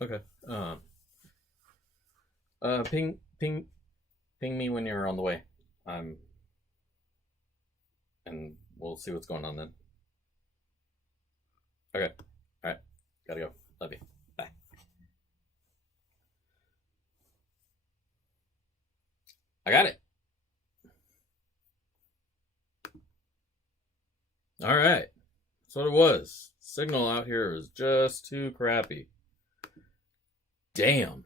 Okay. Ping me when you're on the way. I'm, and we'll see what's going on then. Okay. All right. Gotta go. Love you. Bye. I got it. All right. That's what it was. Signal out here is just too crappy. Damn.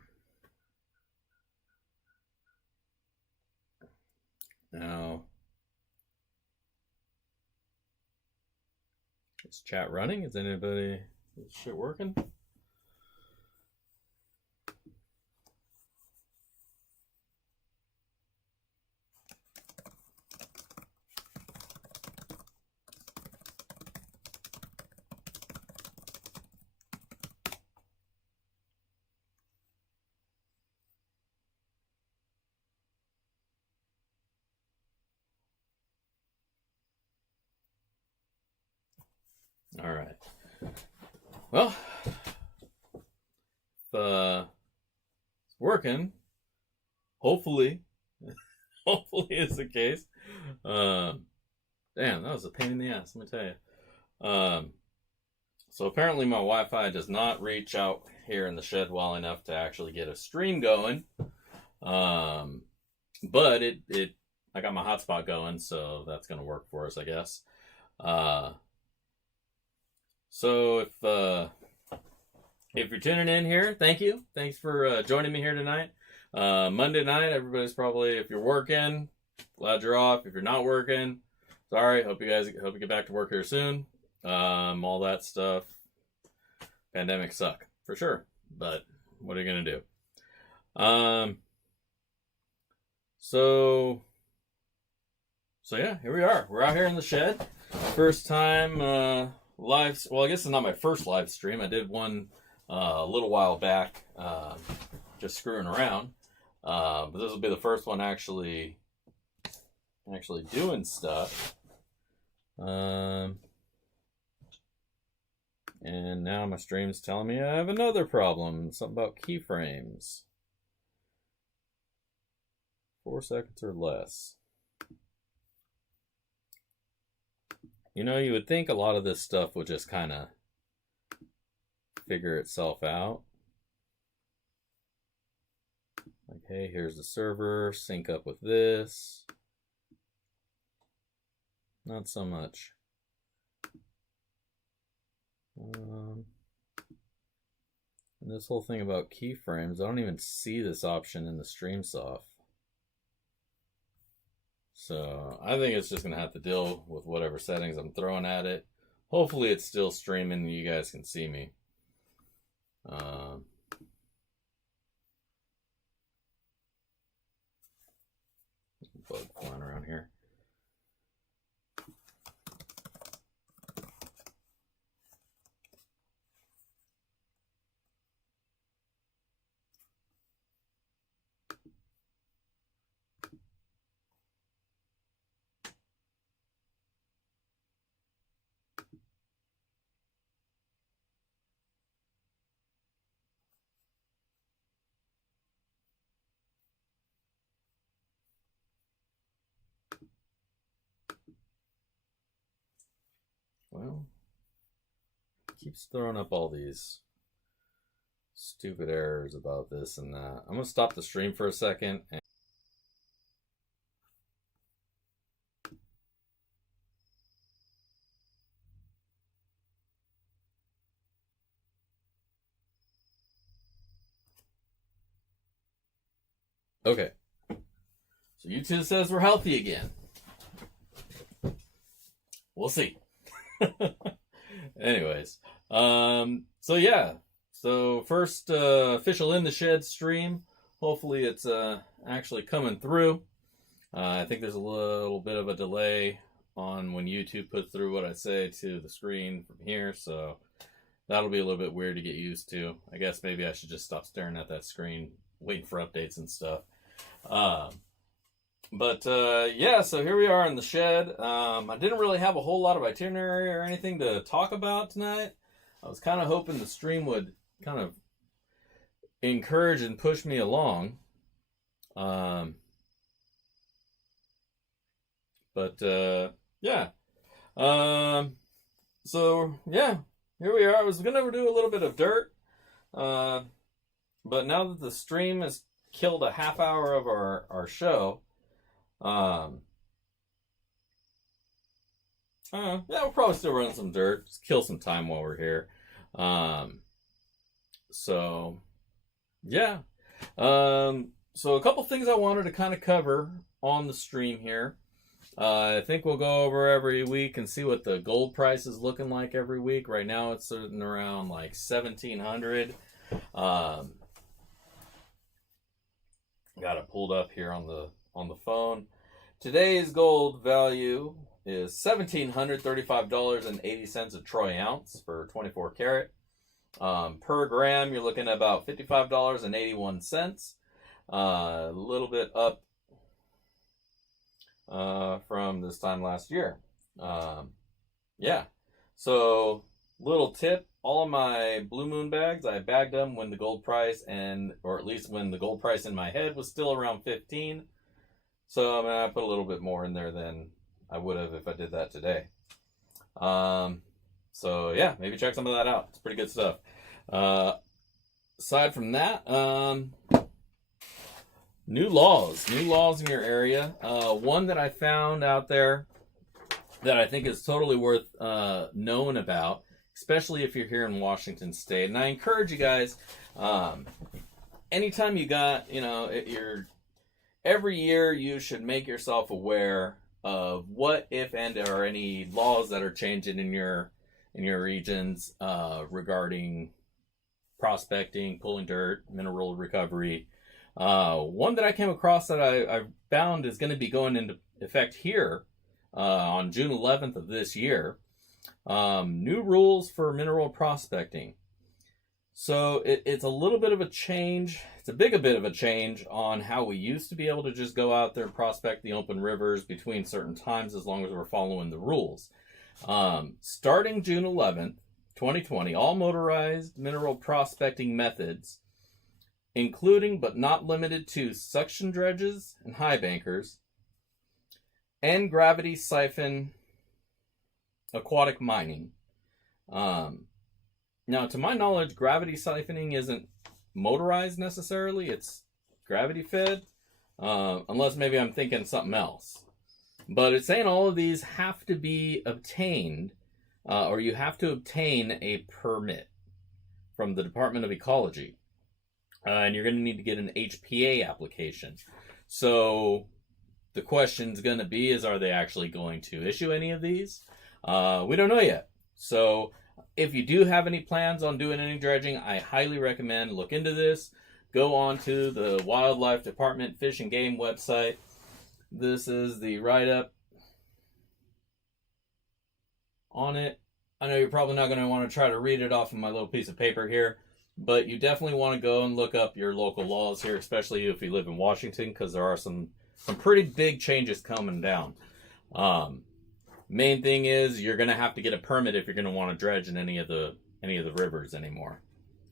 Now, is chat running? Is anybody? Is shit working? All right. Well, if it's working, hopefully, hopefully is the case. Um, Damn, that was a pain in the ass. Let me tell you. So apparently my Wi-Fi does not reach out here in the shed well enough to actually get a stream going. Um, but I got my hotspot going, so that's gonna work for us, I guess. Uh, so if you're tuning in here, thank you. Thanks for joining me here tonight. Monday night, everybody's probably, if you're working, glad you're off. If you're not working, sorry. Hope you get back to work here soon. All that stuff. Pandemics suck for sure, but what are you gonna do? Um, so yeah, here we are. We're out here in the shed. First time live. Well, I guess it's not my first live stream. I did one a little while back, just screwing around. But this will be the first one actually doing stuff. And now my stream's telling me I have another problem. Something about keyframes. 4 seconds or less. You know, you would think a lot of this stuff would just kind of figure itself out. Like, hey, here's the server, sync up with this. Not so much. And this whole thing about keyframes, I don't even see this option in the StreamSoft. So I think it's just going to have to deal with whatever settings I'm throwing at it. Hopefully it's still streaming and you guys can see me. Bug flying around here. Well, keeps throwing up all these stupid errors about this and that. I'm going to stop the stream for a second. Okay. So YouTube says we're healthy again. We'll see. Anyways, so yeah, so first official in the shed stream. Hopefully it's actually coming through. I think there's a little bit of a delay on when YouTube puts through what I say to the screen from here, so that'll be a little bit weird to get used to. I guess maybe I should just stop staring at that screen, waiting for updates and stuff. But yeah, so here we are in the shed. I didn't really have a whole lot of itinerary or anything to talk about tonight. I was kind of hoping the stream would kind of encourage and push me along. Um, yeah. So yeah, here we are. I was gonna do a little bit of dirt, but now that the stream has killed a half hour of our show, yeah, we'll probably still run some dirt, just kill some time while we're here. So yeah. So a couple things I wanted to kind of cover on the stream here. I think we'll go over every week and see what the gold price is looking like every week. Right now it's sitting around like 1,700. Got it pulled up here on the phone. Today's gold value is $1,735.80 a troy ounce for 24 karat. Per gram, you're looking at about $55.81. A little bit up from this time last year. Yeah. So, little tip, all of my Blue Moon bags, I bagged them when the gold price or at least when the gold price in my head was still around 15. So, I mean, I put a little bit more in there than I would have if I did that today. So, yeah, maybe check some of that out. It's pretty good stuff. Aside from that, new laws in your area. One that I found out there that I think is totally worth knowing about, especially if you're here in Washington State. And I encourage you guys, anytime you got, every year you should make yourself aware of what, if and are any laws that are changing in your regions regarding prospecting, pulling dirt, mineral recovery. One that I came across that I found is going to be going into effect here on June 11th of this year. New rules for mineral prospecting. So it's a little bit of a change. It's a bit of a change on how we used to be able to just go out there and prospect the open rivers between certain times as long as we're following the rules. Starting June 11th, 2020, all motorized mineral prospecting methods, including but not limited to suction dredges and high bankers, and gravity siphon aquatic mining. Now, to my knowledge, gravity siphoning isn't motorized necessarily. It's gravity fed, unless maybe I'm thinking something else. But it's saying all of these have to be obtained, or you have to obtain a permit from the Department of Ecology. And you're going to need to get an HPA application. So the question's going to be are they actually going to issue any of these? We don't know yet. So if you do have any plans on doing any dredging, I highly recommend look into this. Go on to the Wildlife Department Fish and Game website. This is the write-up on it. I know you're probably not going to want to try to read it off of my little piece of paper here, but you definitely want to go and look up your local laws here, especially if you live in Washington, because there are some pretty big changes coming down. Main thing is you're going to have to get a permit if you're going to want to dredge in any of the rivers anymore.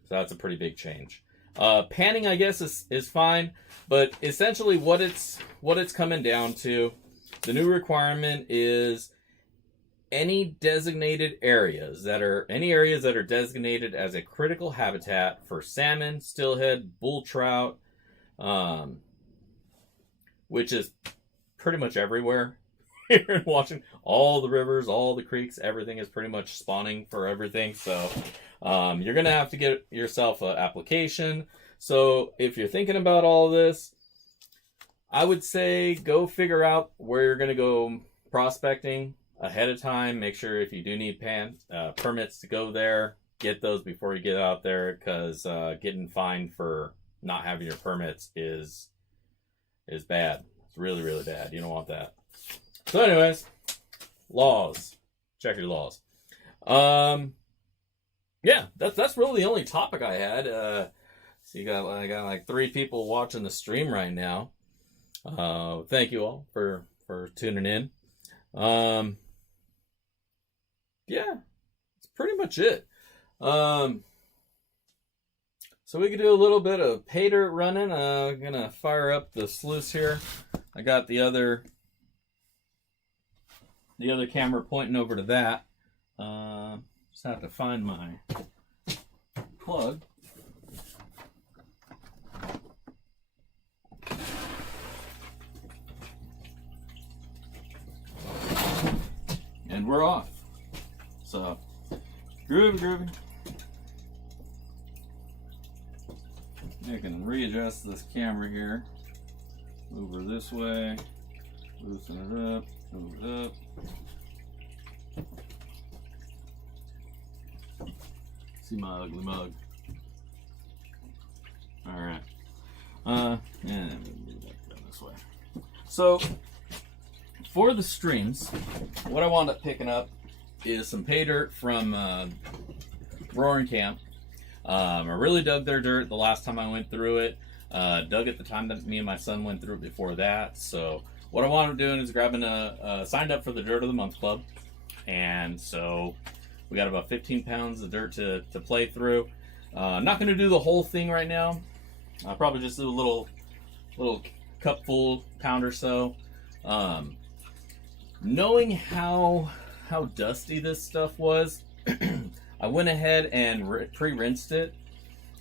So that's a pretty big change. Panning, I guess, is fine, but essentially what it's coming down to, the new requirement is any designated areas that are designated as a critical habitat for salmon, steelhead, bull trout, which is pretty much everywhere here in Washington. All the rivers, all the creeks, everything is pretty much spawning for everything. So you're going to have to get yourself an application. So if you're thinking about all this, I would say go figure out where you're going to go prospecting ahead of time. Make sure if you do need permits to go there, get those before you get out there, because getting fined for not having your permits is bad. It's really, really bad. You don't want that. So anyways, laws. Check your laws. Yeah, that's really the only topic I had. So I got like 3 people watching the stream right now. Thank you all for tuning in. Yeah, that's pretty much it. So we could do a little bit of pay dirt running. I'm gonna fire up the sluice here. I got the other camera pointing over to that. Just have to find my plug. And we're off. So, groovy. I can readjust this camera here. Move her this way. Loosen it up. Move it up. See my ugly mug. Alright. And we'll move that this way. So, for the streams, what I wound up picking up is some pay dirt from Roaring Camp. I really dug their dirt the last time I went through it. Dug at the time that me and my son went through it before that. So what I wound up doing is grabbing signed up for the Dirt of the Month Club. And so we got about 15 pounds of dirt to play through. I'm not going to do the whole thing right now. I'll probably just do a little cupful, pound or so. Knowing how dusty this stuff was, I went ahead and pre-rinsed it.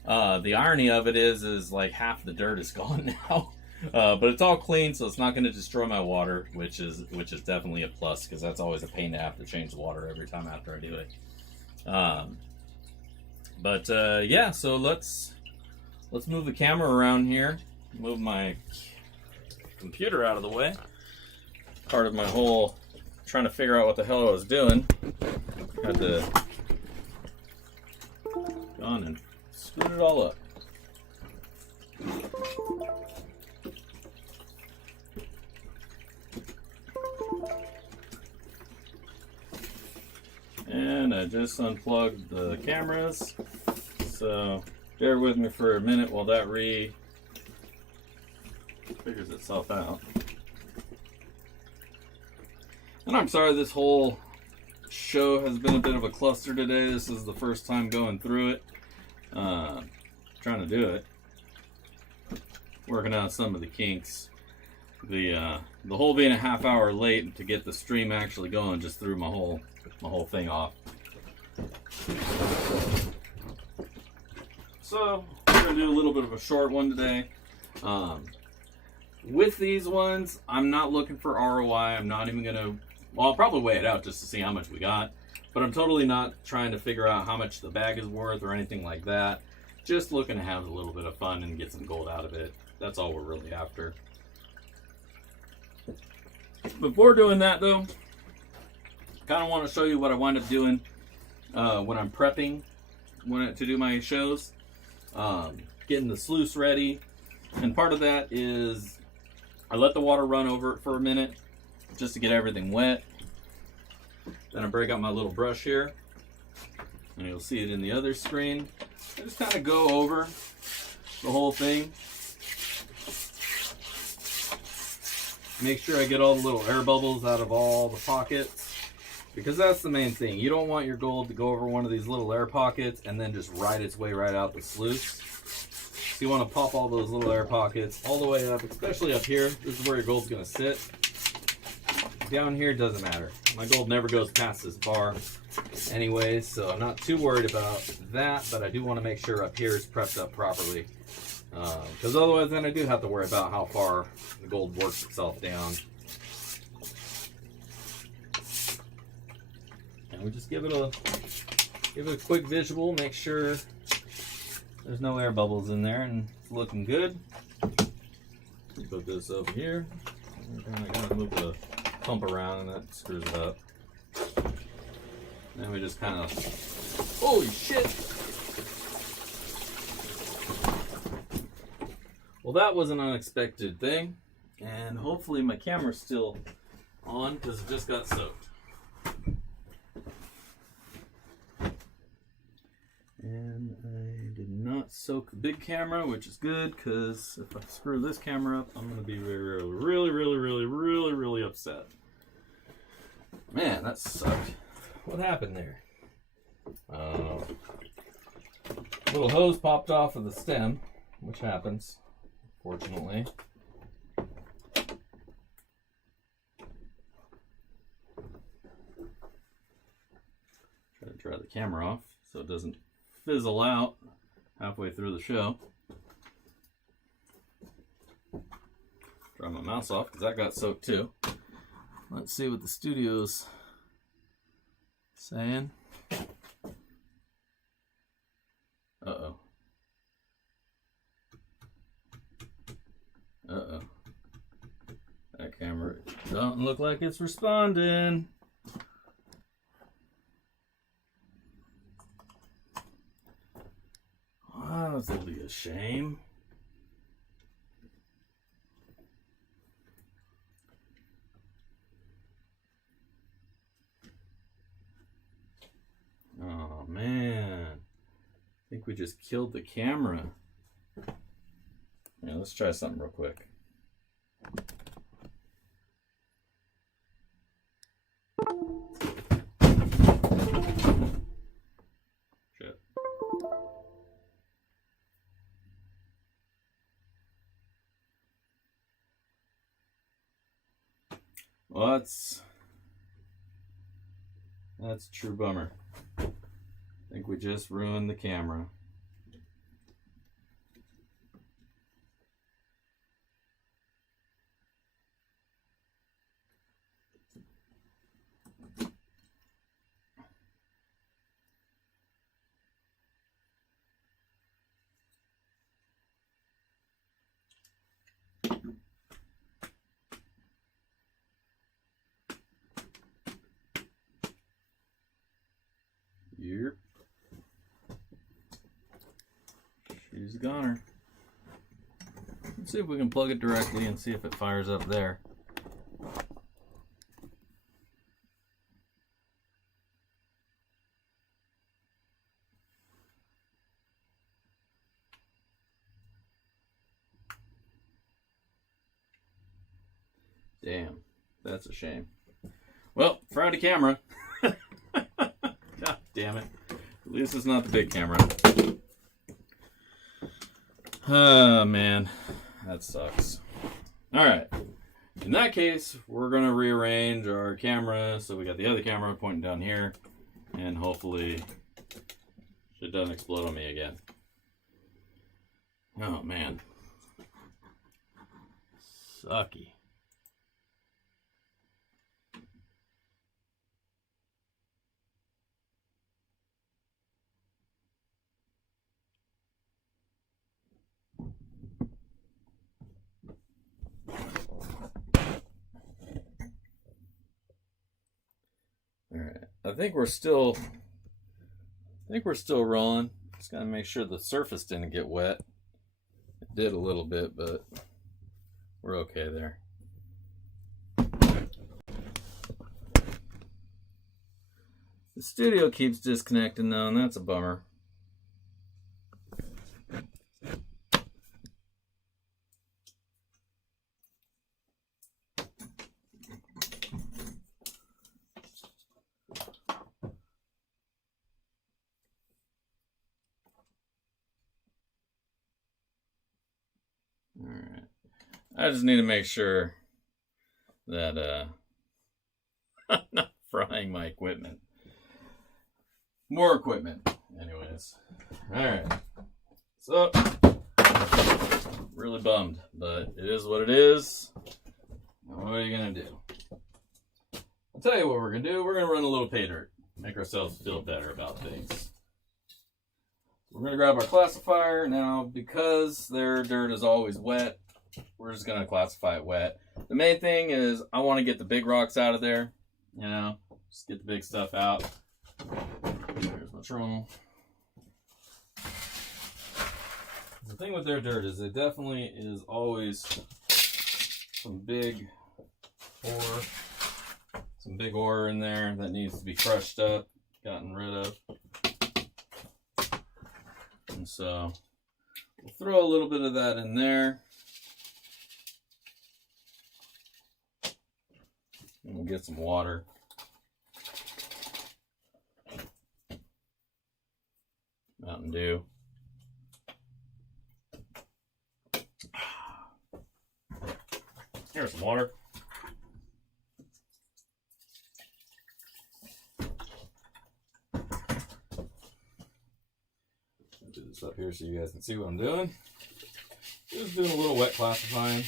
The irony of it is like half the dirt is gone now, but it's all clean, so it's not going to destroy my water, which is definitely a plus, because that's always a pain to have to change the water every time after I do it. Yeah, so let's move the camera around here. Move my computer out of the way. Part of my whole trying to figure out what the hell I was doing. Had to go on and screw it all up. And I just unplugged the cameras, so bear with me for a minute while that figures itself out. And I'm sorry this whole show has been a bit of a cluster today. This is the first time going through it. Trying to do it. Working out some of the kinks. The whole being a half hour late to get the stream actually going just threw my whole thing off. So we're gonna do a little bit of a short one today. With these ones, I'm not looking for ROI. I'm not even gonna. Well, I'll probably weigh it out just to see how much we got, but I'm totally not trying to figure out how much the bag is worth or anything like that. Just looking to have a little bit of fun and get some gold out of it. That's all we're really after. Before doing that though, kind of want to show you what I wind up doing when I'm prepping to do my shows. Getting the sluice ready, and part of that is I let the water run over it for a minute just to get everything wet. Then I break out my little brush here, and you'll see it in the other screen. I just kind of go over the whole thing. Make sure I get all the little air bubbles out of all the pockets, because that's the main thing. You don't want your gold to go over one of these little air pockets and then just ride its way right out the sluice. So you want to pop all those little air pockets all the way up, especially up here. This is where your gold's going to sit. Down here doesn't matter. My gold never goes past this bar anyways, so I'm not too worried about that, but I do want to make sure up here is prepped up properly, because otherwise then I do have to worry about how far the gold works itself down. And we just give it a quick visual, make sure there's no air bubbles in there, and it's looking good. Put this over here. I gotta move the pump around, and that screws it up. Then we just kind of, holy shit! Well, that was an unexpected thing, and hopefully my camera's still on because it just got soaked. And I did not soak the big camera, which is good, because if I screw this camera up, I'm going to be really upset. Man, that sucked. What happened there? Little hose popped off of the stem, which happens, fortunately. Try to dry the camera off so it doesn't fizzle out halfway through the show. Dry my mouse off because that got soaked too. Let's see what the studio's saying. Uh-oh. Uh-oh. That camera don't look like it's responding. Wow, that'll be a shame. Oh, man. I think we just killed the camera. Yeah, let's try something real quick. Shit. Well, that's a true bummer. I think we just ruined the camera. Yep. She's a goner. Let's see if we can plug it directly and see if it fires up there. Damn, that's a shame. Well, fried a camera. God damn it. At least it's not the big camera. Oh, man. That sucks. Alright. In that case, we're going to rearrange our camera. So we got the other camera pointing down here. And hopefully it doesn't explode on me again. Oh, man. Sucky. Alright, I think we're still rolling. Just gotta make sure the surface didn't get wet. It did a little bit, but we're okay there. The studio keeps disconnecting though, and that's a bummer. Alright. I just need to make sure that I'm not frying my equipment. More equipment. Anyways. Alright. So, really bummed, but it is what it is. What are you going to do? I'll tell you what we're going to do. We're going to run a little pay dirt. Make ourselves feel better about things. We're going to grab our classifier. Now, because their dirt is always wet, we're just going to classify it wet. The main thing is I want to get the big rocks out of there. You know, just get the big stuff out. There's my troll. The thing with their dirt is it definitely is always some big ore in there that needs to be crushed up, gotten rid of. And so we'll throw a little bit of that in there. And we'll get some water. Mountain Dew. Here's some water. I'll do this up here so you guys can see what I'm doing. Just doing a little wet classifying.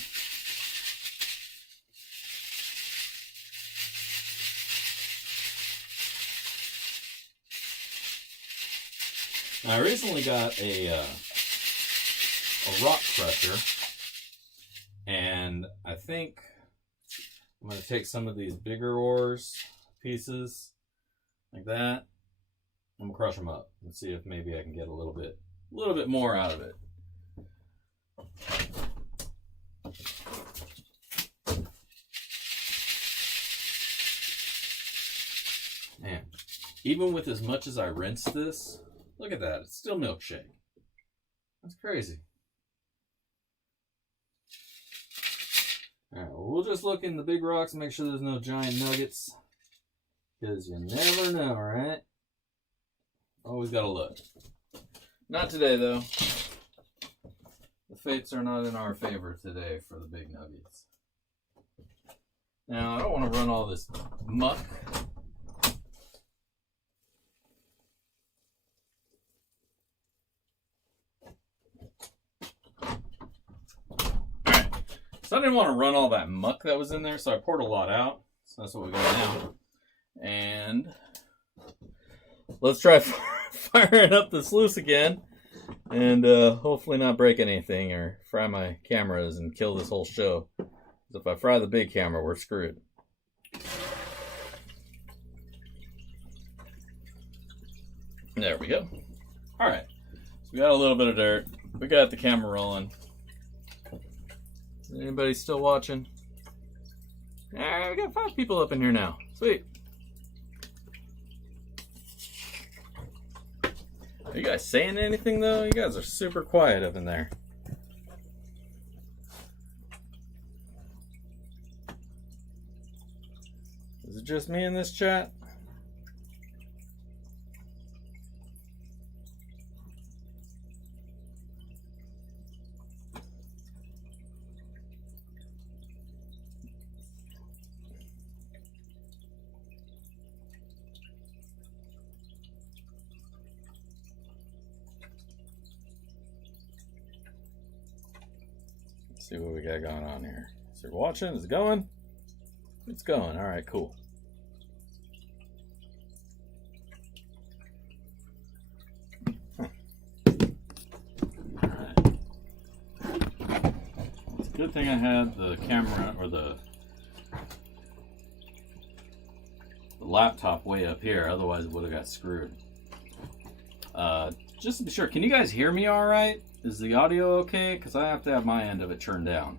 Now, I recently got a rock crusher, and I think I'm going to take some of these bigger ores pieces like that. I'm going to crush them up and see if maybe I can get a little bit more out of it. Man, even with as much as I rinse this, look at that. It's still milkshake. That's crazy. Alright, well, we'll just look in the big rocks and make sure there's no giant nuggets. Because you never know, right? Always gotta look. Not today, though. The fates are not in our favor today for the big nuggets. Now, I don't want to run all this muck. So I didn't want to run all that muck that was in there, so I poured a lot out. So that's what we got now. And let's try firing up the sluice again. And hopefully not break anything or fry my cameras and kill this whole show. Because if I fry the big camera, we're screwed. There we go. Alright. So we got a little bit of dirt. We got the camera rolling. Anybody still watching? Alright, we got 5 people up in here now. Sweet. Are you guys saying anything though? You guys are super quiet up in there. Is it just me in this chat? See what we got going on here. Is it watching? Is it going? It's going. All right, cool. Huh. All right. It's a good thing I had the camera or the laptop way up here. Otherwise, it would have got screwed. Just to be sure, can you guys hear me all right? Is the audio okay? Because I have to have my end of it turned down.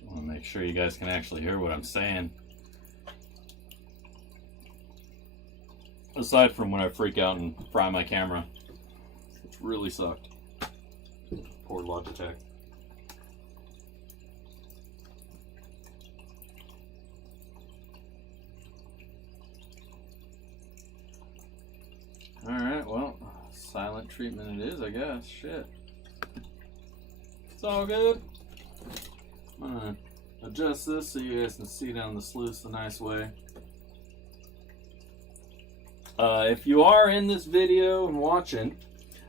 I want to make sure you guys can actually hear what I'm saying. Aside from when I freak out and fry my camera, which really sucked. Poor Logitech. Alright, well, silent treatment it is, I guess. Shit. It's all good. I'm gonna adjust this so you guys can see down the sluice a nice way. If you are in this video and watching,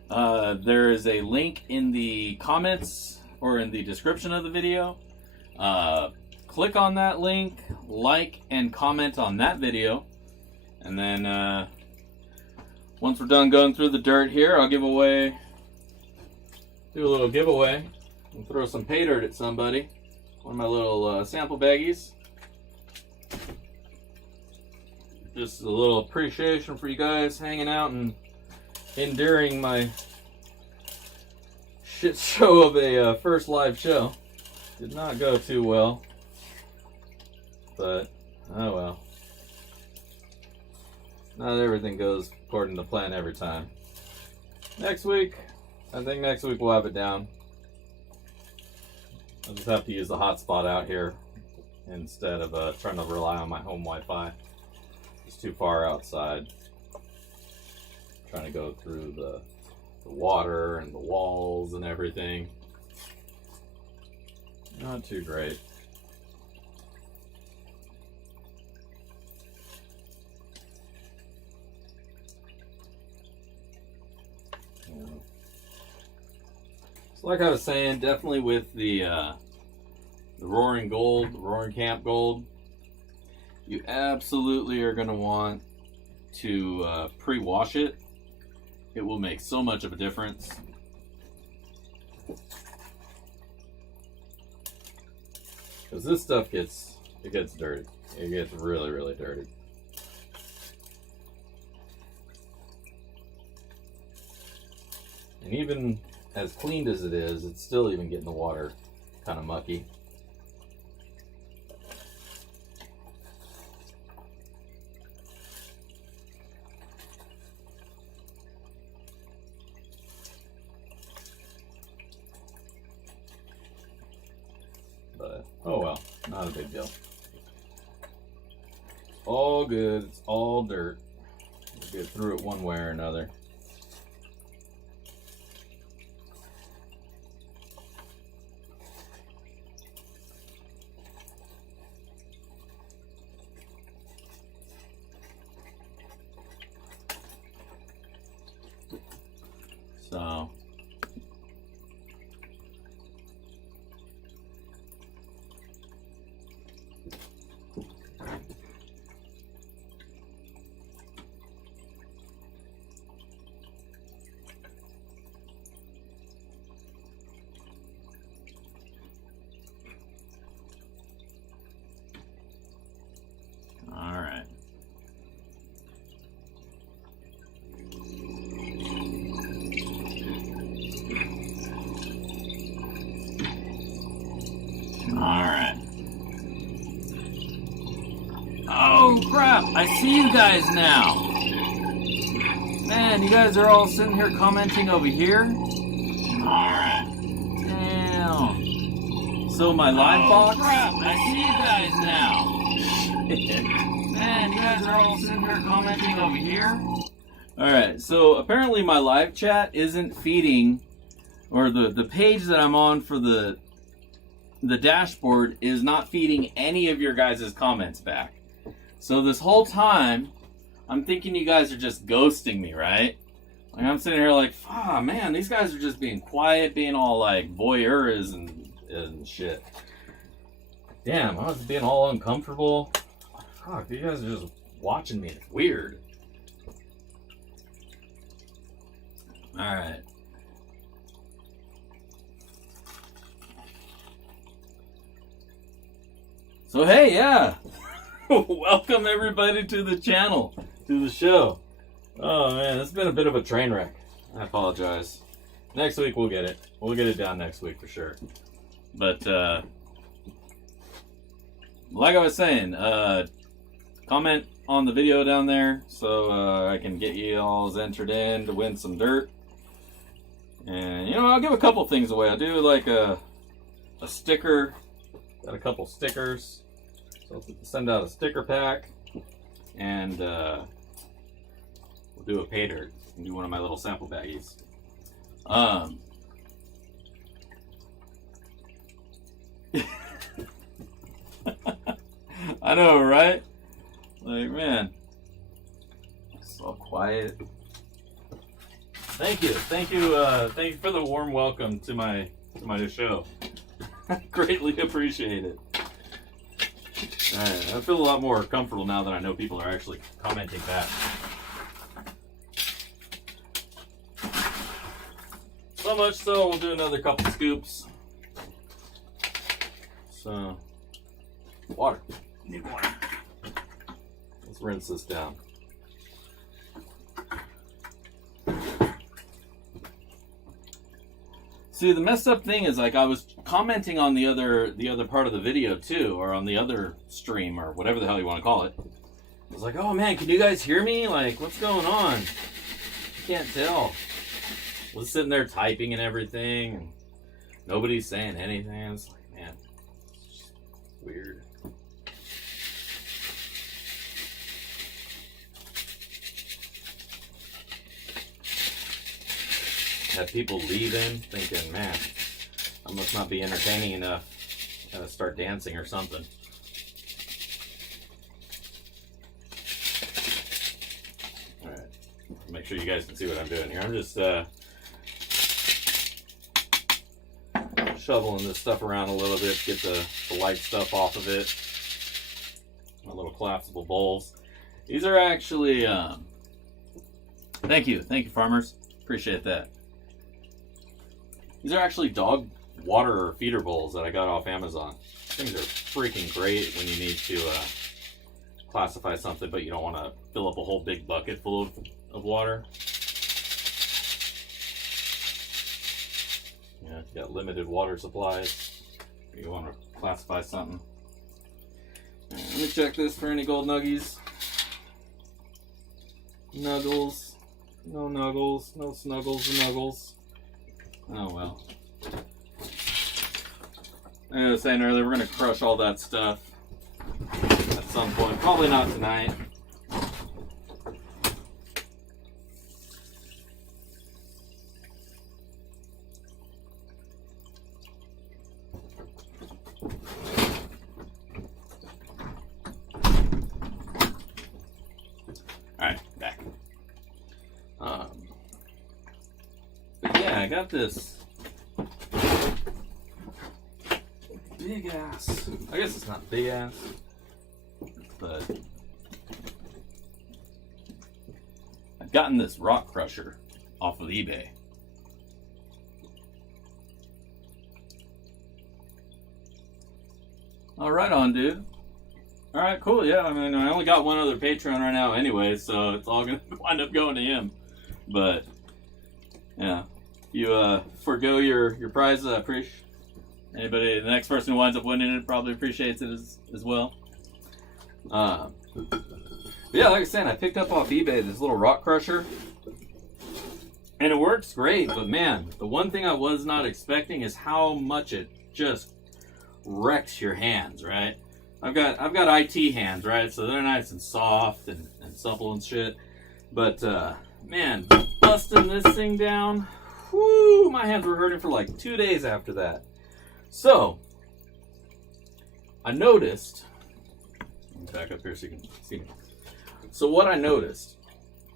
there is a link in the comments or in the description of the video. Click on that link, like and comment on that video, and then once we're done going through the dirt here, I'll do a little giveaway and throw some pay dirt at somebody. One of my little sample baggies. Just a little appreciation for you guys hanging out and enduring my shit show of a first live show. Did not go too well, but oh well. Not everything goes according to plan every time. Next week, I think next week we'll have it down. I'll just have to use the hotspot out here instead of trying to rely on my home Wi-Fi. It's too far outside. Trying to go through the water and the walls and everything. Not too great. So like I was saying, definitely with the Roaring Gold, Roaring Camp Gold, you absolutely are going to want to pre-wash it. It will make so much of a difference. Because this stuff gets dirty. It gets really, really dirty. And even as cleaned as it is, it's still even getting the water kind of mucky. But, oh well, not a big deal. All good, it's all dirt. We'll get through it one way or another. So, all right. Alright. Oh crap, I see you guys now. Man, you guys are all sitting here commenting over here. Alright. Damn. So my live box. Crap, I see you guys now. Man, you guys are all sitting here commenting over here. Alright, so apparently my live chat isn't feeding, or the page that I'm on for the dashboard is not feeding any of your guys' comments back. So this whole time, I'm thinking you guys are just ghosting me, right? Like I'm sitting here like, ah, man, these guys are just being quiet, being all like voyeurs and shit. Damn, I was being all uncomfortable. Fuck, you guys are just watching me. It's weird. Alright. So hey, yeah, welcome everybody to the channel, to the show. Oh man, it's been a bit of a train wreck. I apologize. Next week we'll get it. We'll get it down next week for sure. But like I was saying, comment on the video down there so I can get you all entered in to win some dirt. And you know, I'll give a couple things away. I'll do like a sticker. Got a couple stickers. So I'll send out a sticker pack. And we'll do a pay dirt. And do one of my little sample baggies. I know, right? Like, man. So quiet. Thank you for the warm welcome to my show. Greatly appreciate it. Alright, I feel a lot more comfortable now that I know people are actually commenting back. So much so, we'll do another couple scoops. So, water. Need water. Let's rinse this down. See, the messed up thing is, like, I was commenting on the other part of the video too, or on the other stream, or whatever the hell you want to call it. I was like, oh man, can you guys hear me? Like, what's going on? I can't tell. I was sitting there typing and everything, and nobody's saying anything. I was like, had people leaving thinking, man, I must not be entertaining enough. Gotta start dancing or something. Alright, make sure you guys can see what I'm doing here. I'm just shoveling this stuff around a little bit to get the light stuff off of it. My little collapsible bowls. These are actually, thank you farmers, appreciate that. These are actually dog water feeder bowls that I got off Amazon. Things are freaking great when you need to classify something, but you don't want to fill up a whole big bucket full of water. Yeah, you got limited water supplies. You want to classify something. Right, let me check this for any gold nuggies. Nuggles. No nuggles. No snuggles or nuggles. Oh well. Like I was saying earlier, we're going to crush all that stuff at some point. Probably not tonight. Alright, back. But yeah, I got this big ass. I guess it's not big ass, but I've gotten this rock crusher off of eBay. Oh, right on, dude. All right, cool. Yeah, I mean, I only got one other Patreon right now anyway, so it's all gonna wind up going to him. But yeah, you forgo your prizes. I appreciate. Anybody, the next person who winds up winning it probably appreciates it as well. Yeah, like I said, I picked up off eBay this little rock crusher, and it works great. But man, the one thing I was not expecting is how much it just wrecks your hands. Right? I've got IT hands, right? So they're nice and soft and supple and shit. But man, busting this thing down, whoo, my hands were hurting for like 2 days after that. So, I noticed, back up here so you can see me. So what I noticed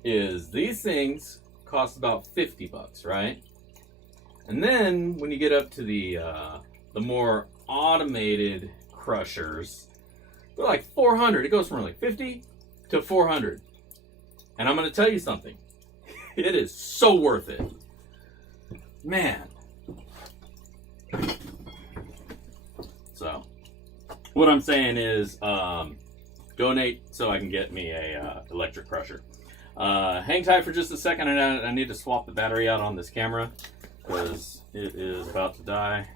is these things cost about $50, right? And then when you get up to the more automated crushers, they're like $400. It goes from like $50 to $400. And I'm going to tell you something. It is so worth it. Man. So, what I'm saying is, donate so I can get me a electric crusher. Hang tight for just a second. I need to swap the battery out on this camera because it is about to die.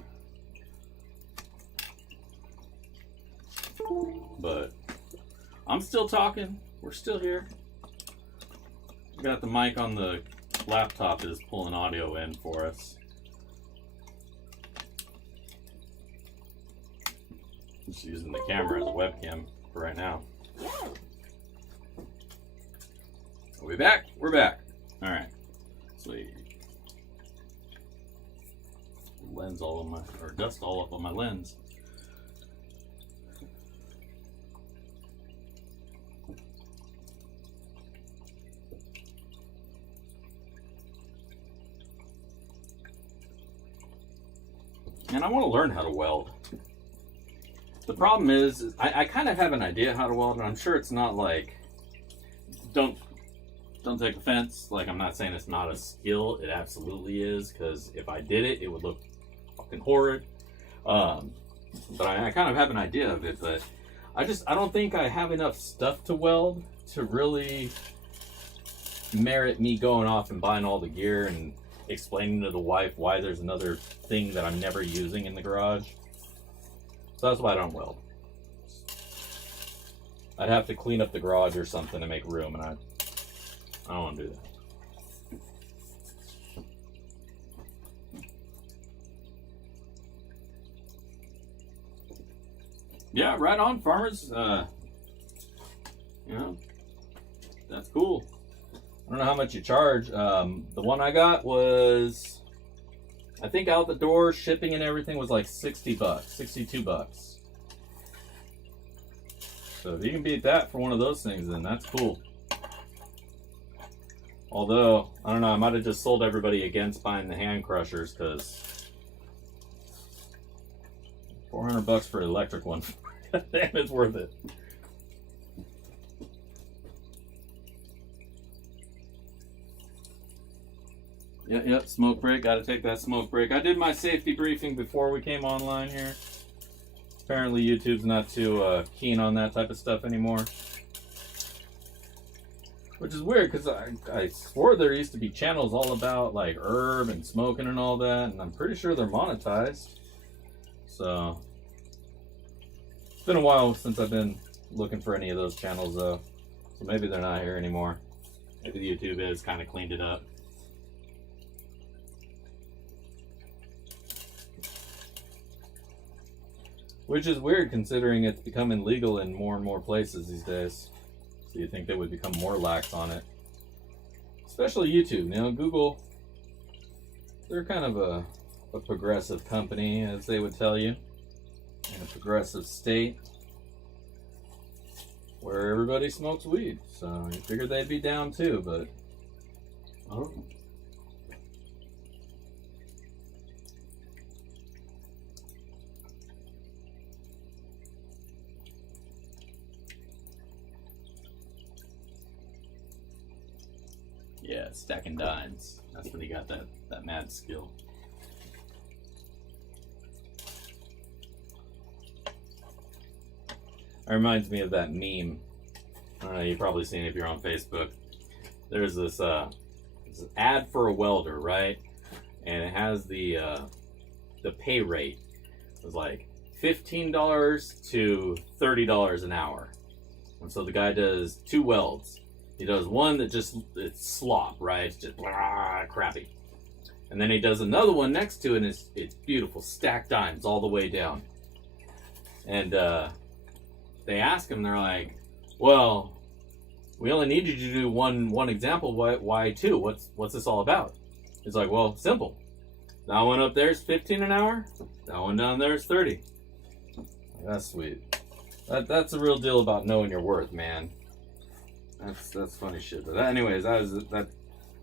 But I'm still talking. We're still here. Got the mic on the laptop is pulling audio in for us. Just using the camera as a webcam for right now. Are we back? We're back. All right. Sweet. Lens all on my, or dust all up on my lens. And I want to learn how to weld. The problem is, I kind of have an idea how to weld, and I'm sure it's not like, don't take offense. Like, I'm not saying it's not a skill. It absolutely is, because if I did it, it would look fucking horrid. But I kind of have an idea of it, but I don't think I have enough stuff to weld to really merit me going off and buying all the gear and explaining to the wife why there's another thing that I'm never using in the garage. So that's why I don't weld. I'd have to clean up the garage or something to make room, and I don't want to do that. Yeah, right on, farmers. You know, that's cool. I don't know how much you charge. The one I got was, I think out the door, shipping and everything was like $60, $62. So if you can beat that for one of those things, then that's cool. Although, I don't know, I might have just sold everybody against buying the hand crushers, because $400 for an electric one. Damn, it's worth it. Yep, smoke break. Got to take that smoke break. I did my safety briefing before we came online here. Apparently YouTube's not too keen on that type of stuff anymore. Which is weird, because I swore there used to be channels all about like herb and smoking and all that, and I'm pretty sure they're monetized. So it's been a while since I've been looking for any of those channels though. So maybe they're not here anymore. Maybe YouTube has kind of cleaned it up. Which is weird considering it's becoming legal in more and more places these days. So you think they would become more lax on it. Especially YouTube. You know, Google, they're kind of a progressive company, as they would tell you. In a progressive state where everybody smokes weed. So you figured they'd be down too, but oh. Yeah, stacking dimes. That's when he got that mad skill. It reminds me of that meme. I don't know, you've probably seen it if you're on Facebook. There's this ad for a welder, right? And it has the pay rate. It's like $15 to $30 an hour. And so the guy does 2 welds. He does one that just, it's slop, right? It's just blah, crappy. And then he does another one next to it, and it's beautiful, stacked dimes all the way down. And they ask him, they're like, well, we only need you to do one example. Why 2? What's this all about? He's like, well, simple. That one up there is 15 an hour. That one down there is 30. That's sweet. That's a real deal about knowing your worth, man. That's funny shit. But anyways, the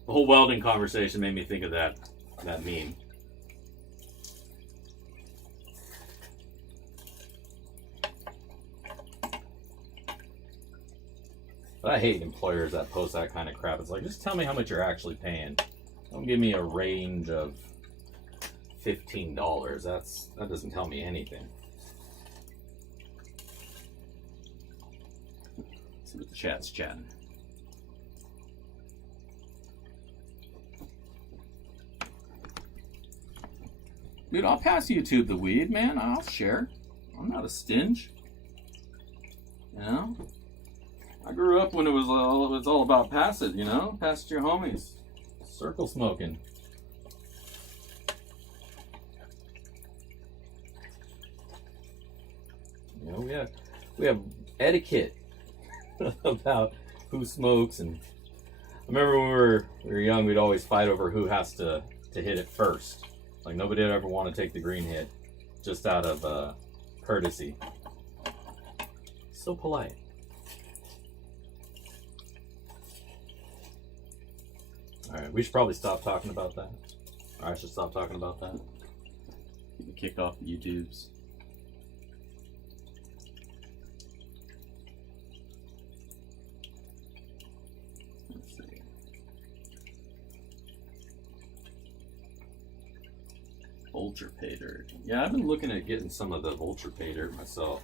whole welding conversation made me think of that meme. But I hate employers that post that kind of crap. It's like, just tell me how much you're actually paying. Don't give me a range of $15. That doesn't tell me anything. Let's see what the chat's chatting. Dude, I'll pass YouTube the weed, man. I'll share. I'm not a stinge. You know? I grew up when it was all about pass it, you know? Pass it to your homies. Circle smoking. You know, we have etiquette about who smokes, and I remember when we were young, we'd always fight over who has to hit it first. Like, nobody would ever want to take the green hit, just out of courtesy. So polite. Alright, we should probably stop talking about that. Or I should stop talking about that. Get kicked off the YouTubes. Let's see. Vulture pay dirt. Yeah, I've been looking at getting some of the Vulture pay dirt myself.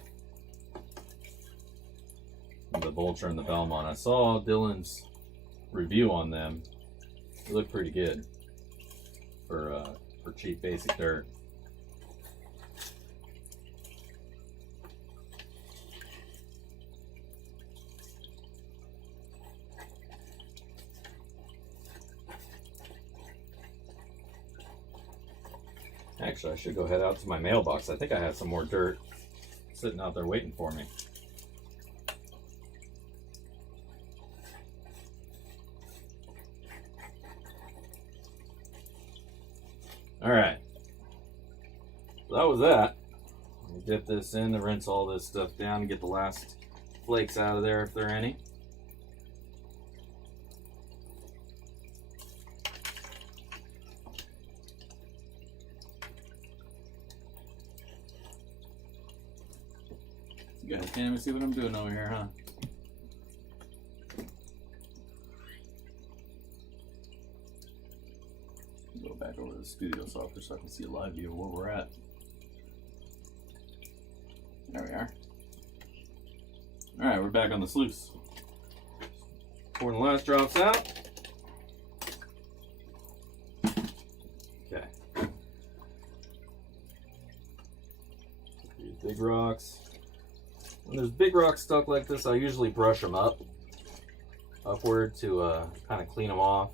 The Vulture and the Belmont. I saw Dylan's review on them. They look pretty good for cheap basic dirt. Actually, I should go head out to my mailbox. I think I have some more dirt sitting out there waiting for me. dip this in to rinse all this stuff down and get the last flakes out of there if there are any. You guys can't even see what I'm doing over here, huh? Go back over to the studio software so I can see a live view of where we're at. There we are. Alright, we're back on the sluice. Pouring the last drops out. Okay. These big rocks. When there's big rocks stuck like this, I usually brush them upward to kind of clean them off.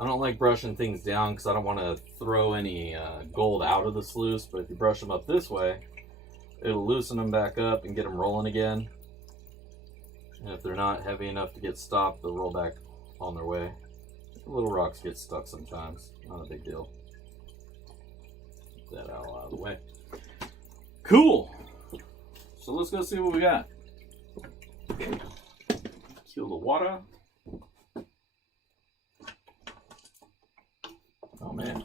I don't like brushing things down because I don't want to throw any gold out of the sluice, but if you brush them up this way, it'll loosen them back up and get them rolling again. And if they're not heavy enough to get stopped, they'll roll back on their way. The little rocks get stuck sometimes, not a big deal. Get that out of the way. Cool! So let's go see what we got. Kill the water. Oh man.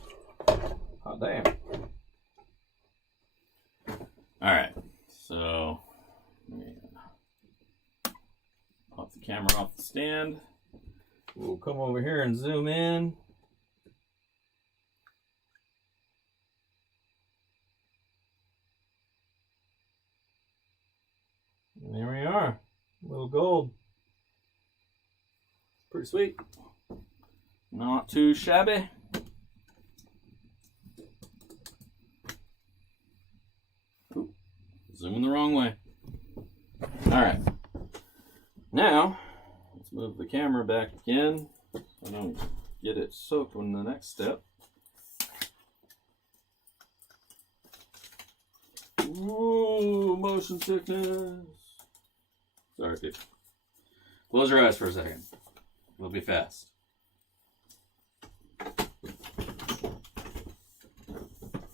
Oh damn. Alright, so pop the camera off the stand. We'll come over here and zoom in. And there we are. A little gold. Pretty sweet. Not too shabby. Ooh, zooming the wrong way. Alright. Now, let's move the camera back again so I don't get it soaked on the next step. Ooh, motion sickness. Sorry, people. Close your eyes for a second. We'll be fast.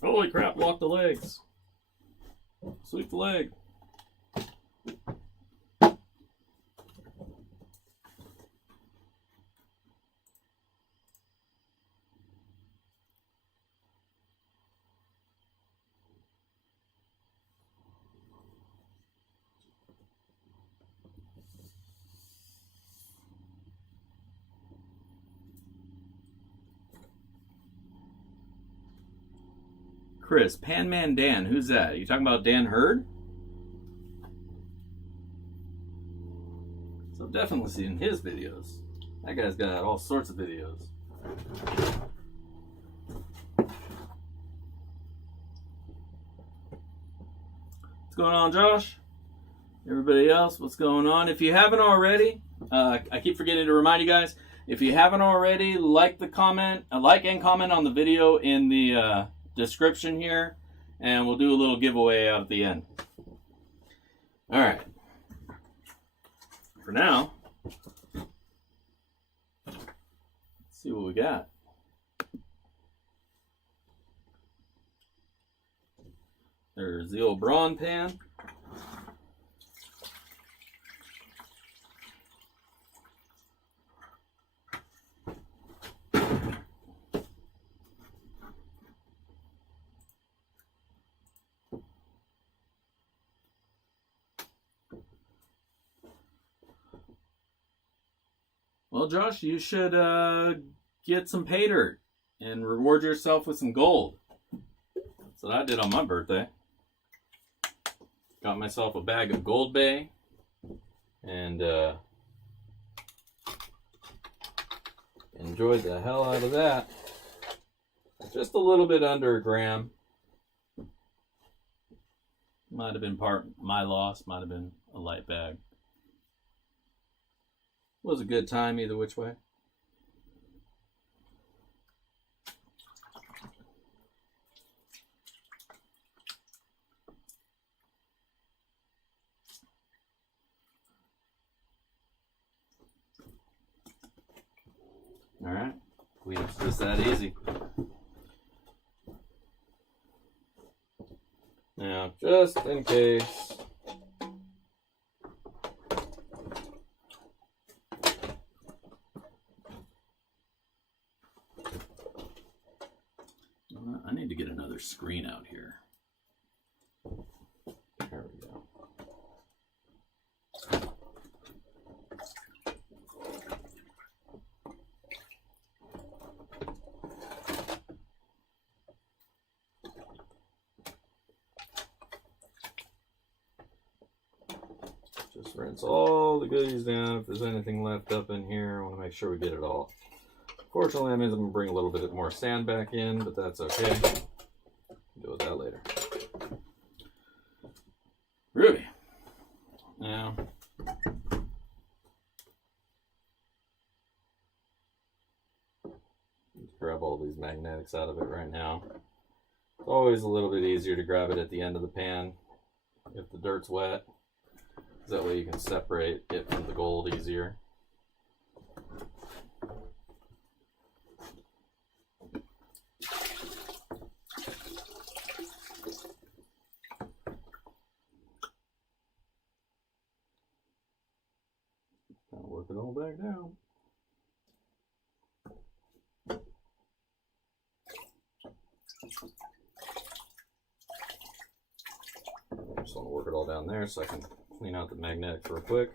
Holy crap, walk the legs. Sweep the leg. Chris, Panman Dan, who's that? You talking about Dan Hurd? So I've definitely seen his videos. That guy's got all sorts of videos. What's going on, Josh? Everybody else, what's going on? If you haven't already, I keep forgetting to remind you guys, if you haven't already, like and comment on the video in the description here, and we'll do a little giveaway out at the end. All right. For now, let's see what we got. There's the old brawn pan. Well, Josh, you should get some pay dirt and reward yourself with some gold. That's what I did on my birthday. Got myself a bag of Gold Bay and enjoyed the hell out of that. Just a little bit under a gram. Might have been part my loss, might have been a light bag. Was a good time either which way. All right, cleanup's just that easy. Now, just in case. I need to get another screen out here. There we go. Just rinse all the goodies down. If there's anything left up in here, I want to make sure we get it all. Fortunately, that means I'm going to bring a little bit more sand back in, but that's okay. Deal with that later. Ruby. Now, let's grab all these magnetics out of it right now. It's always a little bit easier to grab it at the end of the pan if the dirt's wet. That way you can separate it from the gold easier. Work it all back down. I just want to work it all down there so I can clean out the magnetics real quick.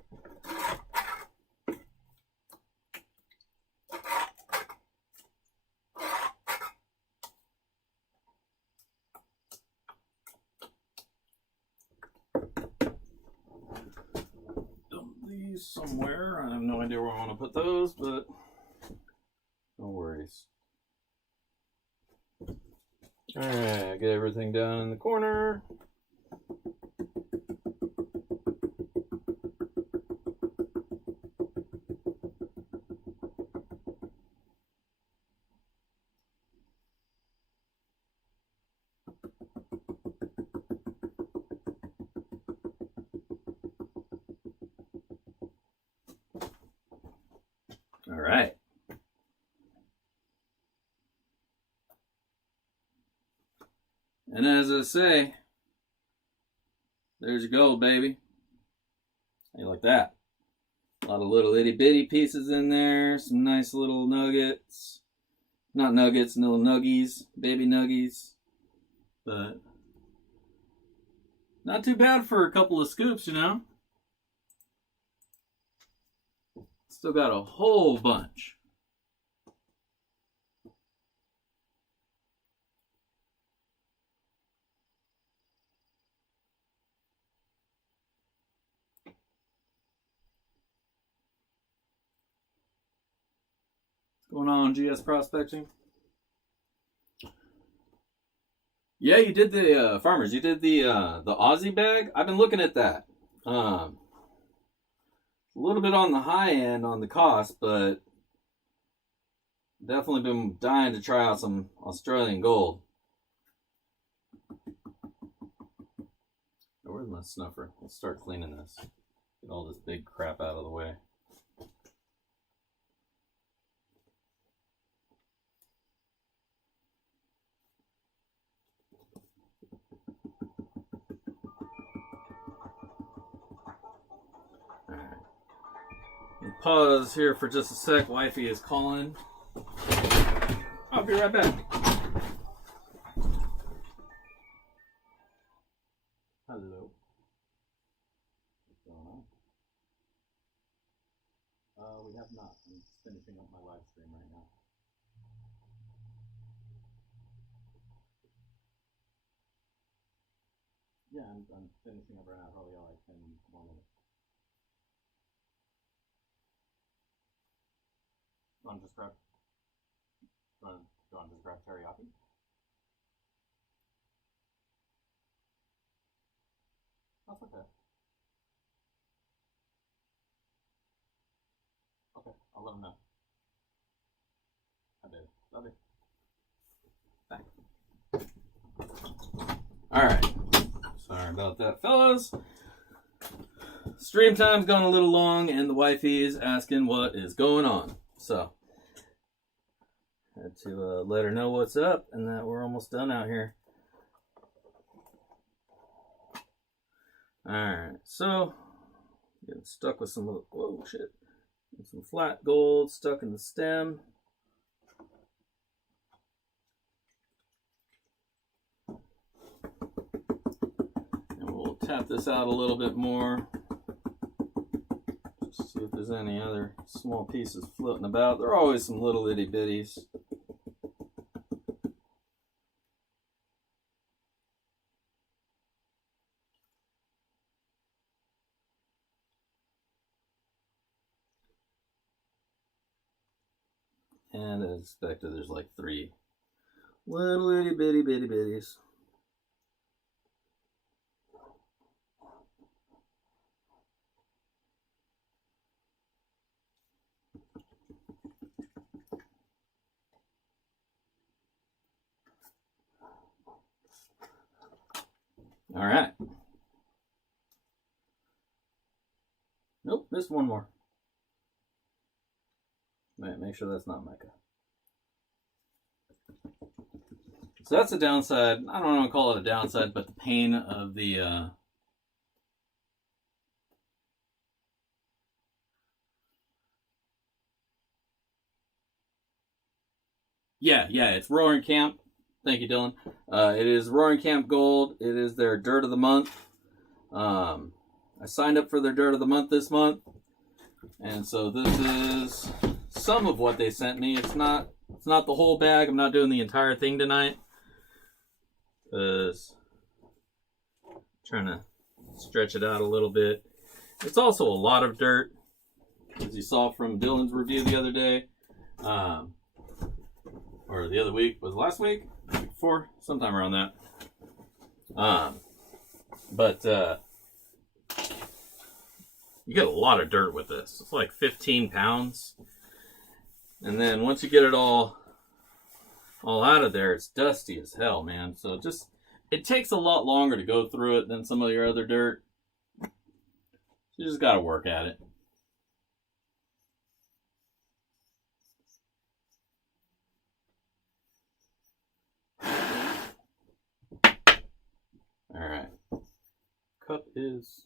Somewhere. I have no idea where I want to put those, but no worries. Alright, get everything down in the corner. All right. And as I say, there's your gold, baby. How you like that? A lot of little itty bitty pieces in there. Some nice little nuggets. Not nuggets, little nuggies. Baby nuggies. But not too bad for a couple of scoops, you know? Still got a whole bunch. What's going on, GS Prospecting? Yeah, you did the farmers. You did the Aussie bag. I've been looking at that. A little bit on the high end on the cost, but definitely been dying to try out some Australian gold. Where's my snuffer? Let's start cleaning this. Get all this big crap out of the way. Pause here for just a sec. Wifey is calling. I'll be right back. Hello. What's going on? We have not. I'm just finishing up my live stream right now. Yeah, I'm finishing up right now. Probably like 10 more minutes. Go on, just grab. Go on, just grab teriyaki. That's okay. Okay, I'll let him know. I did. Love it. Bye. Alright. Sorry about that, fellas. Stream time's gone a little long, and the wifey is asking what is going on. So, had to let her know what's up and that we're almost done out here. Alright, so getting stuck with some whoa shit. Some flat gold stuck in the stem. And we'll tap this out a little bit more. Just see if there's any other small pieces floating about. There are always some little itty bitties. And as expected, there's like 3 little itty bitty bitties. All right. Nope, missed one more. Wait, make sure that's not mica. So that's the downside. I don't want to call it a downside, but the pain of the yeah, it's Roaring Camp. Thank you, Dylan. It is Roaring Camp Gold. It is their Dirt of the Month. I signed up for their Dirt of the Month this month, and so this is some of what they sent me. It's not the whole bag. I'm not doing the entire thing tonight, because trying to stretch it out a little bit. It's also a lot of dirt, as you saw from Dylan's review the other day, or the other week. Was it last week? The week before? Sometime around that. But you get a lot of dirt with this. It's like 15 pounds. And then once you get it all out of there, it's dusty as hell, man. So it takes a lot longer to go through it than some of your other dirt. You just got to work at it. All right. Cup is...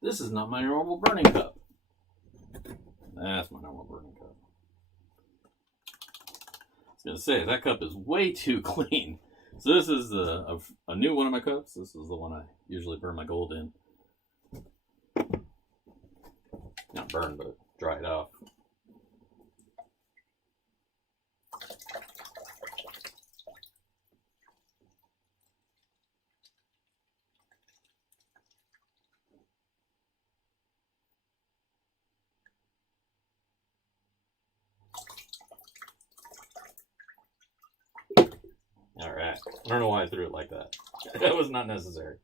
This is not my normal burning cup. That's my normal burning cup. I was going to say, that cup is way too clean. So this is a new one of my cups. This is the one I usually burn my gold in. Not burn, but dry it off. All right. I don't know why I threw it like that. That was not necessary.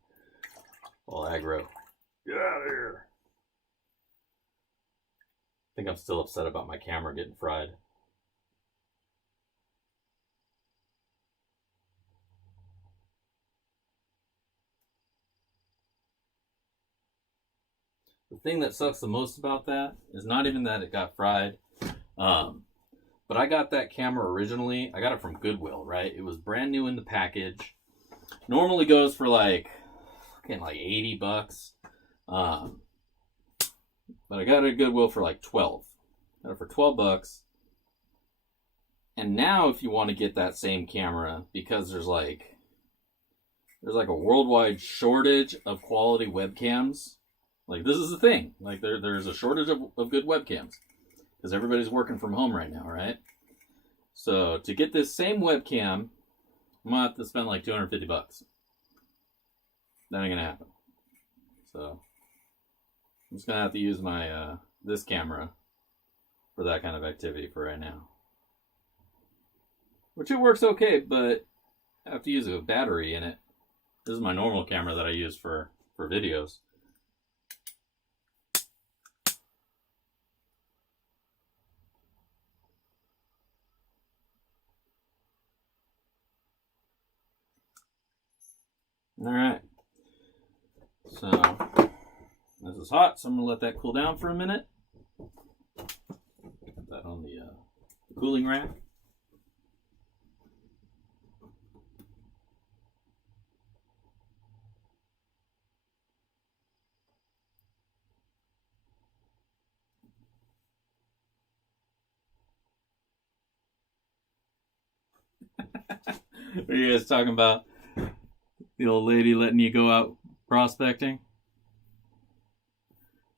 Well, aggro. Get out of here. I think I'm still upset about my camera getting fried. The thing that sucks the most about that is not even that it got fried. But I got that camera originally. I got it from Goodwill, right? It was brand new in the package. Normally goes for like 80 bucks. But I got it at Goodwill for like 12. Got it for 12 bucks. And now if you want to get that same camera, because there's like a worldwide shortage of quality webcams. Like, this is the thing. Like, there's a shortage of good webcams. Because everybody's working from home right now, right? So, to get this same webcam, I'm going to have to spend like 250 bucks. That ain't going to happen. So, I'm just going to have to use my, this camera for that kind of activity for right now. Which it works okay, but I have to use a battery in it. This is my normal camera that I use for videos. All right. So this is hot, so I'm gonna let that cool down for a minute. Put that on the cooling rack. Are you guys talking about the old lady letting you go out prospecting?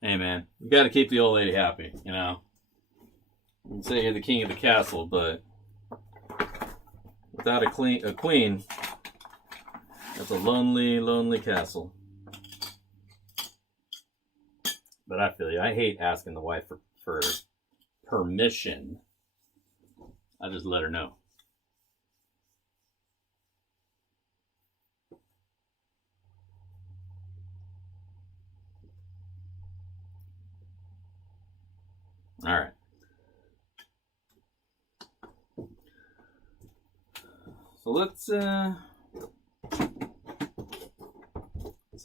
Hey man, you got to keep the old lady happy, you know. You can say you're the king of the castle, but without a queen, that's a lonely, lonely castle. But I feel you. I hate asking the wife for permission. I just let her know. All right. So let's see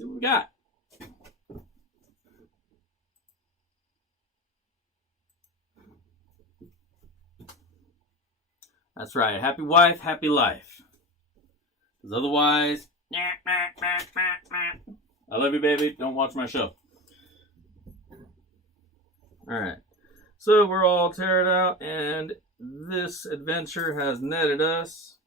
what we got. That's right. Happy wife, happy life. Because otherwise, I love you, baby. Don't watch my show. All right. So we're all teared out, and this adventure has netted us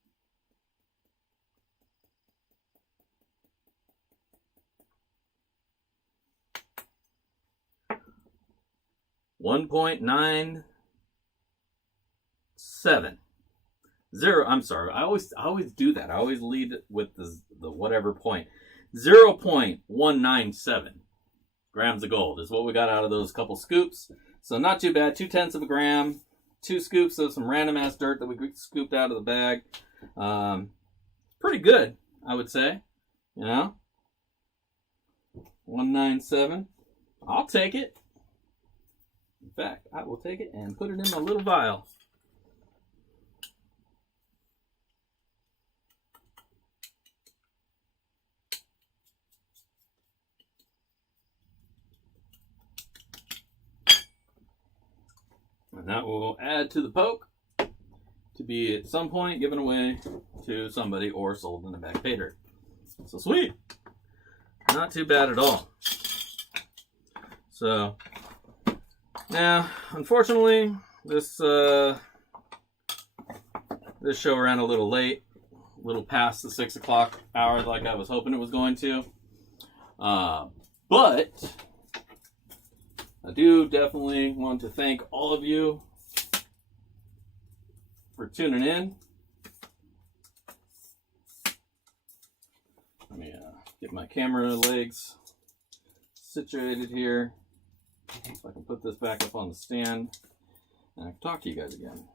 $1.97. Zero. I'm sorry. I always do that. I always lead with the whatever point. 0.197 grams of gold is what we got out of those couple scoops. So not too bad. 0.2 of a gram. 2 scoops of some random ass dirt that we scooped out of the bag. Pretty good, I would say. You know, 197. I'll take it. In fact, I will take it and put it in my little vial. And that will add to the poke to be at some point given away to somebody or sold in a bag pay dirt. So sweet. Not too bad at all. So now, unfortunately, this show ran a little late, a little past the 6 o'clock hour like I was hoping it was going to. But I do definitely want to thank all of you for tuning in. Let me get my camera legs situated here so I can put this back up on the stand and I can talk to you guys again.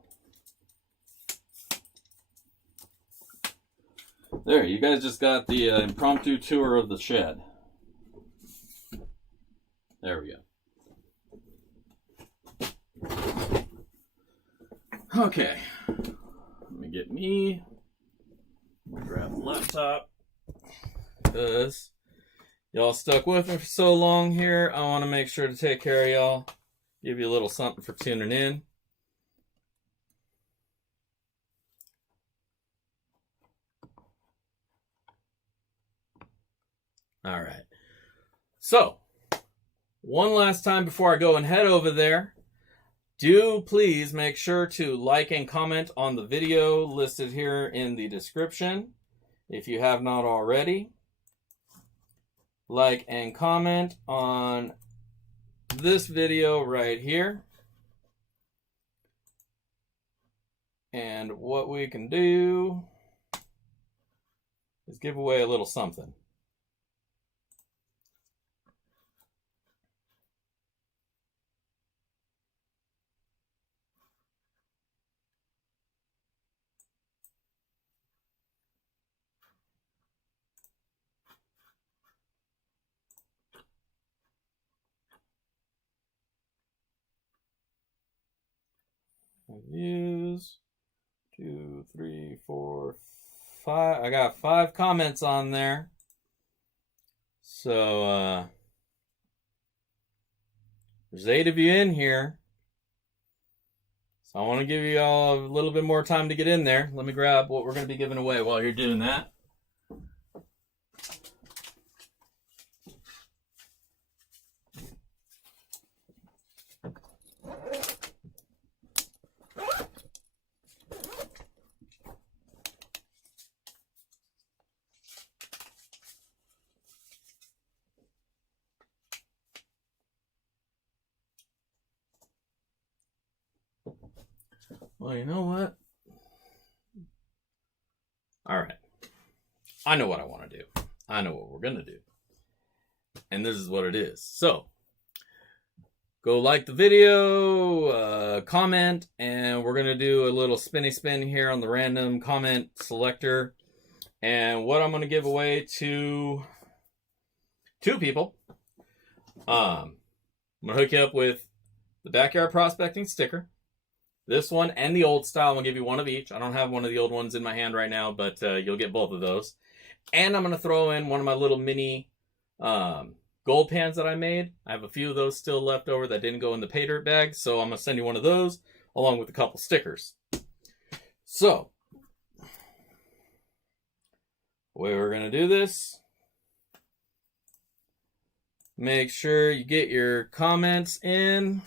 There, you guys just got the impromptu tour of the shed. There we go. Okay, let me get me. Grab the laptop because y'all stuck with me for so long here. I want to make sure to take care of y'all. Give you a little something for tuning in. All right. So, one last time before I go and head over there, do please make sure to like and comment on the video listed here in the description if you have not already. Like and comment on this video right here. And what we can do is give away a little something. Views 2, 3, 4, 5. I got 5 comments on there. So there's 8 of you in here. So I want to give you all a little bit more time to get in there. Let me grab what we're going to be giving away while you're doing that. Well, you know what? All right. I know what I want to do. I know what we're going to do. And this is what it is. So, go like the video, comment, and we're going to do a little spinny spin here on the random comment selector. And what I'm going to give away to 2 people, I'm going to hook you up with the Backyard Prospecting sticker. This one and the old style. I'm going to give you one of each. I don't have one of the old ones in my hand right now, but you'll get both of those. And I'm going to throw in one of my little mini gold pans that I made. I have a few of those still left over that didn't go in the pay dirt bag, so I'm going to send you one of those along with a couple stickers. So, the way we're going to do this, make sure you get your comments in.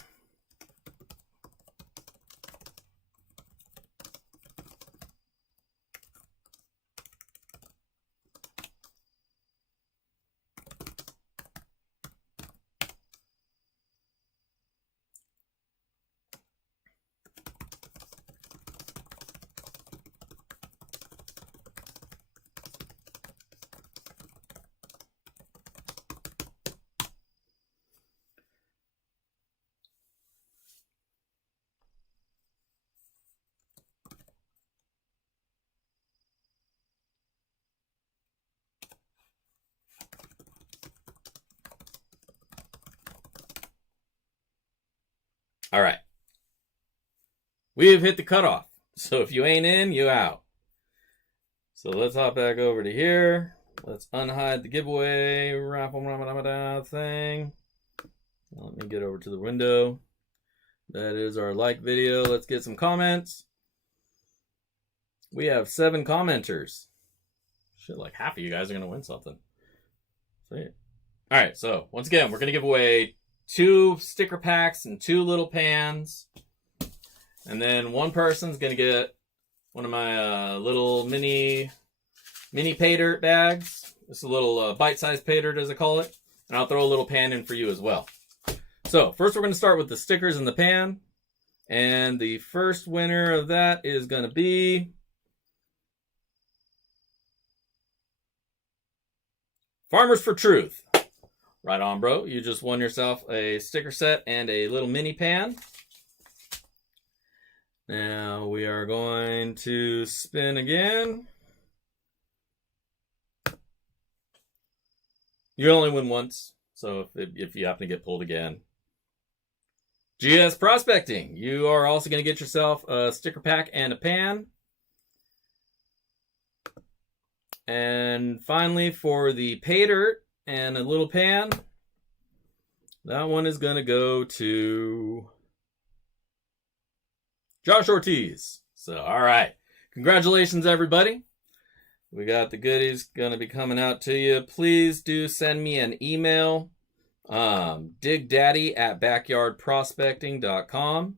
All right. We have hit the cutoff. So if you ain't in, you out. So let's hop back over to here. Let's unhide the giveaway raffle thing. Let me get over to the window. That is our like video. Let's get some comments. We have 7 commenters. Shit, like half of you guys are going to win something. Sweet. All right, so once again, we're going to give away 2 sticker packs and 2 little pans. And then one person's going to get one of my little mini pay dirt bags. It's a little bite-sized pay dirt, as I call it. And I'll throw a little pan in for you as well. So first we're going to start with the stickers in the pan. And the first winner of that is going to be Farmers for Truth. Right on, bro. You just won yourself a sticker set and a little mini pan. Now we are going to spin again. You only win once, so if you happen to get pulled again. GS Prospecting. You are also going to get yourself a sticker pack and a pan. And finally, for the pay dirt and a little pan, that one is going to go to Josh Ortiz. So, all right. Congratulations, everybody. We got the goodies going to be coming out to you. Please do send me an email. digdaddy@backyardprospecting.com.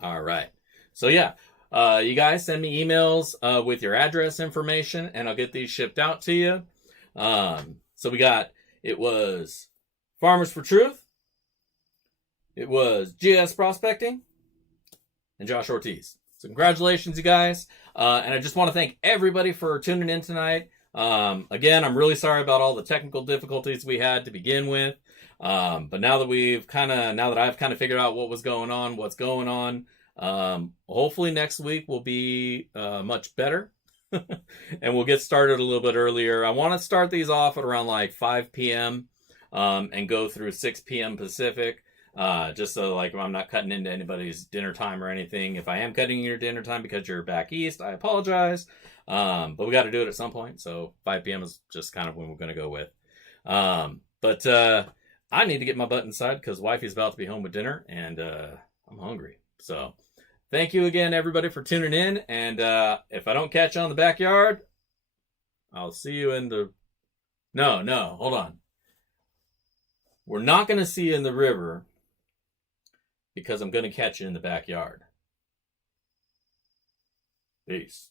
All right. So, yeah. You guys send me emails with your address information, and I'll get these shipped out to you. So it was Farmers for Truth, it was GS Prospecting, and Josh Ortiz. So congratulations, you guys. And I just want to thank everybody for tuning in tonight. Again, I'm really sorry about all the technical difficulties we had to begin with. But now that I've kind of figured out what's going on, hopefully next week will be much better. And we'll get started a little bit earlier. I want to start these off at around like 5 p.m. And go through 6 p.m. Pacific. Just so like I'm not cutting into anybody's dinner time or anything. If I am cutting your dinner time because you're back east, I apologize. But we got to do it at some point. So 5 p.m. is just kind of when we're going to go with. But I need to get my butt inside because wifey's about to be home with dinner and I'm hungry. So thank you again, everybody, for tuning in. And if I don't catch you on the backyard, I'll see you in the... No, hold on. We're not going to see you in the river because I'm going to catch you in the backyard. Peace.